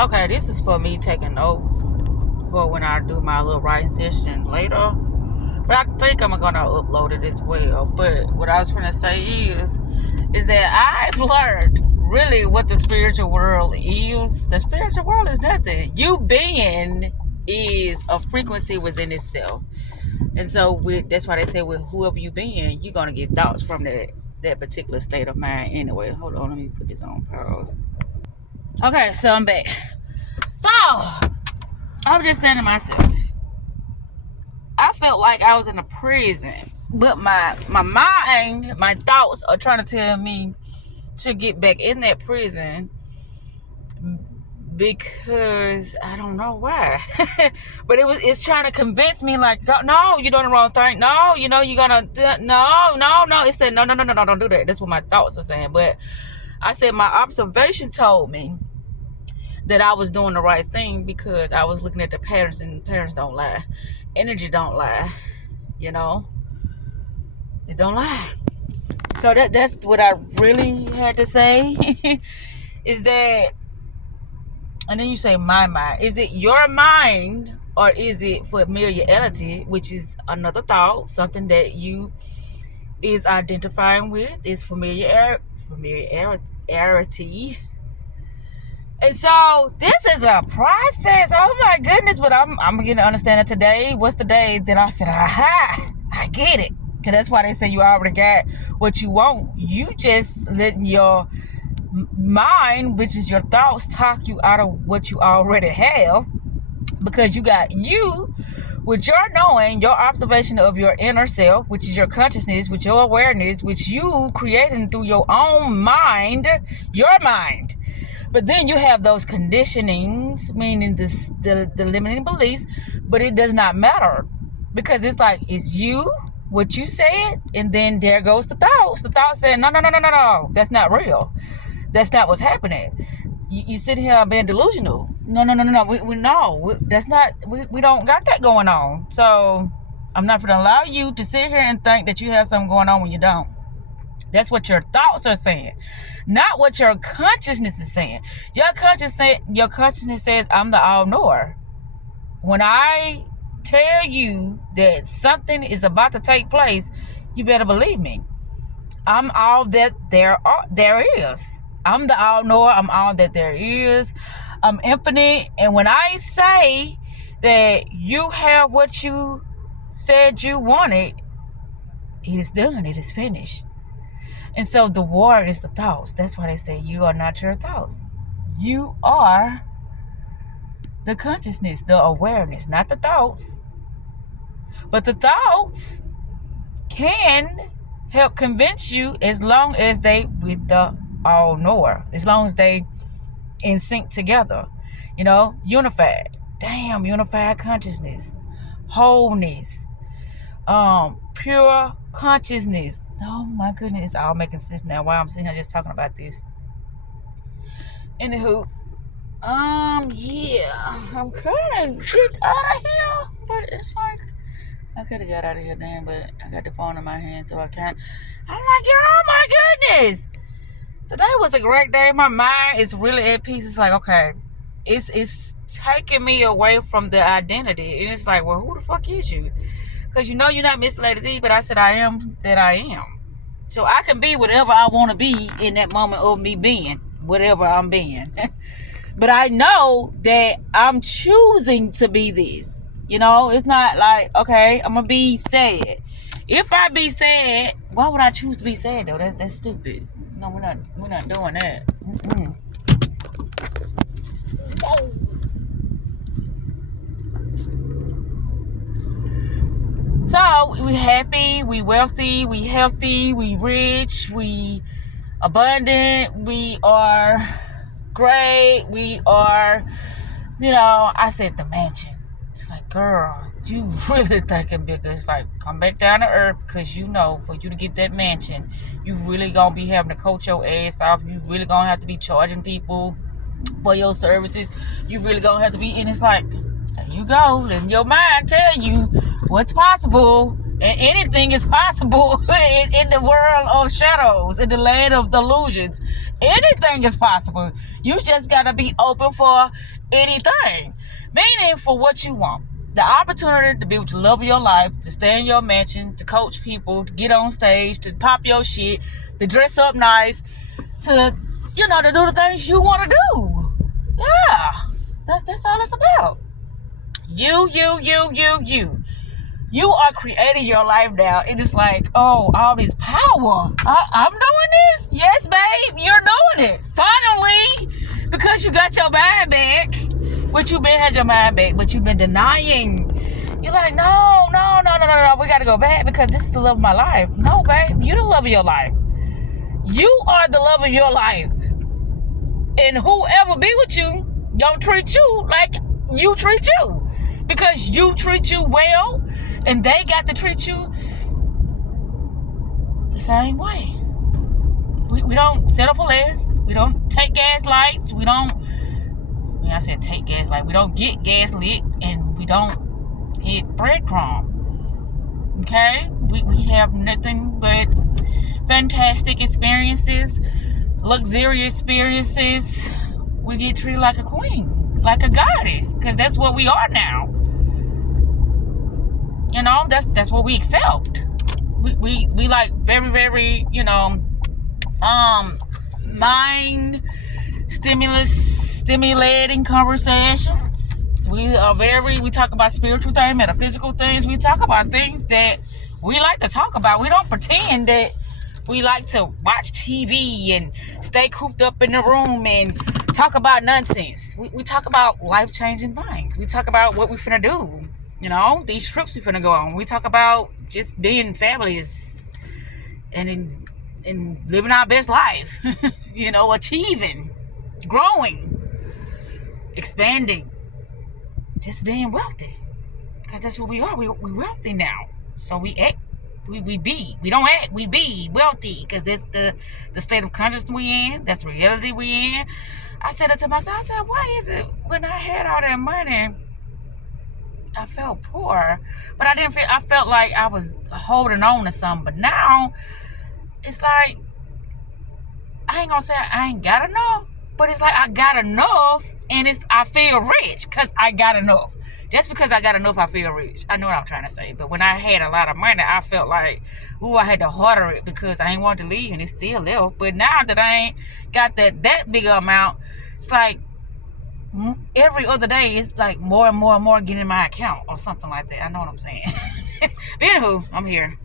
Okay, this is for me taking notes for when I do my little writing session later. But I think I'm gonna upload it as well. But what I was gonna say is that I've learned really what the spiritual world is. The spiritual world is nothing. You being is a frequency within itself. And so that's why they say with whoever you being, you're gonna get thoughts from that particular state of mind anyway. Hold on, let me put this on pause. Okay, so I'm back. So I'm just saying to myself, I felt like I was in a prison, but my mind, my thoughts are trying to tell me to get back in that prison because I don't know why. But it's trying to convince me like, no, you're doing the wrong thing. No, you're gonna no. It said no, don't do that. That's what my thoughts are saying. But I said my observation told me that I was doing the right thing because I was looking at the patterns, and patterns don't lie. Energy don't lie. It don't lie. So that's what I really had to say. Is that, and then you say my mind. Is it your mind or is it familiarity, which is another thought, something that you is identifying with, is familiarity. And so this is a process. Oh my goodness, but I'm beginning to understand it today. What's the day that I said, aha, I get it. Because that's why they say you already got what you want. You just letting your mind, which is your thoughts, talk you out of what you already have. Because you got you, with your knowing, your observation of your inner self, which is your consciousness, with your awareness, which you creating through your own mind, your mind. But then you have those conditionings, meaning the limiting beliefs, but it does not matter. Because it's like, it's you, what you said, and then there goes the thoughts. The thoughts saying, no, that's not real. That's not what's happening. You sit here being delusional. No, we no, that's not, we don't got that going on. So I'm not going to allow you to sit here and think that you have something going on when you don't. That's what your thoughts are saying, not what your consciousness is saying. Your consciousness says, I'm the all-knower. When I tell you that something is about to take place, you better believe me. I'm all that there is. I'm the all-knower. I'm all that there is. I'm infinite. And when I say that you have what you said you wanted, it is done. It is finished. And so the war is the thoughts. That's why they say you are not your thoughts. You are the consciousness, the awareness, not the thoughts. But the thoughts can help convince you as long as they with the all-knower, as long as they in sync together, unified. Damn, unified consciousness, wholeness, pure consciousness. Oh my goodness, it's all making sense now. Why I'm sitting here just talking about this. Anywho, yeah, I'm trying to get out of here, but it's like I could have got out of here then, but I got the phone in my hand, so I can't. I'm like, oh my goodness, today was a great day. My mind is really at peace. It's like, okay, it's taking me away from the identity, and it's like, well, who the fuck is you? Because you're not Miss Lady Z, but I said I am that I am. So I can be whatever I want to be in that moment of me being whatever I'm being. But I know that I'm choosing to be this. It's not like, okay, I'm going to be sad. If I be sad, why would I choose to be sad though? That's stupid. No, we're not doing that. Mm-mm. So we happy, we wealthy, we healthy, we rich, we abundant, we are great, we are, I said the mansion. It's like, girl, you really thinking bigger. It's like, come back down to earth, because for you to get that mansion, you really gonna be having to coach your ass off. You really gonna have to be charging people for your services. You really gonna have to be, and it's like, there you go. Let your mind tell you what's possible. And anything is possible in the world of shadows, in the land of delusions. Anything is possible. You just got to be open for anything. Meaning for what you want. The opportunity to be able to love your life, to stay in your mansion, to coach people, to get on stage, to pop your shit, to dress up nice, to, to do the things you want to do. Yeah. That's all it's about. You. You are creating your life now. It is like, oh, all this power. I'm doing this? Yes, babe, you're doing it. Finally, because you got your mind back. But you've been had your mind back, but you've been denying. You're like, no. We got to go back because this is the love of my life. No, babe, you're the love of your life. You are the love of your life. And whoever be with you, don't treat you like you treat you. Because you treat you well, and they got to treat you the same way. We don't settle for less. We don't take gas lights. We don't, when I said take gas light, we don't get gas lit, and we don't hit breadcrumb. Okay? We have nothing but fantastic experiences, luxurious experiences. We get treated like a queen, like a goddess, because that's what we are now. That's what we accept. We like very, very, mind stimulating conversations. We talk about spiritual things, metaphysical things. We talk about things that we like to talk about. We don't pretend that we like to watch TV and stay cooped up in the room and talk about nonsense. We talk about life-changing things. We talk about what we finna do. These trips we finna go on. We talk about just being fabulous and living our best life. Achieving, growing, expanding, just being wealthy. Because that's what we are. We're wealthy now. So we act. We be. We don't act. We be wealthy. Because that's the state of consciousness we in. That's the reality we in. I said it to myself. I said, why is it when I had all that money, I felt poor, but I felt like I was holding on to something. But now it's like, I ain't gonna say I ain't got enough, but it's like I got enough, and I feel rich because I got enough. Just because I got enough, I feel rich. I know what I'm trying to say. But when I had a lot of money, I felt like, I had to hoard it because I ain't want to leave, and it still left. But now that I ain't got that big amount, it's like every other day it's like more and more and more getting in my account or something like that. I know what I'm saying. But anywho, I'm here.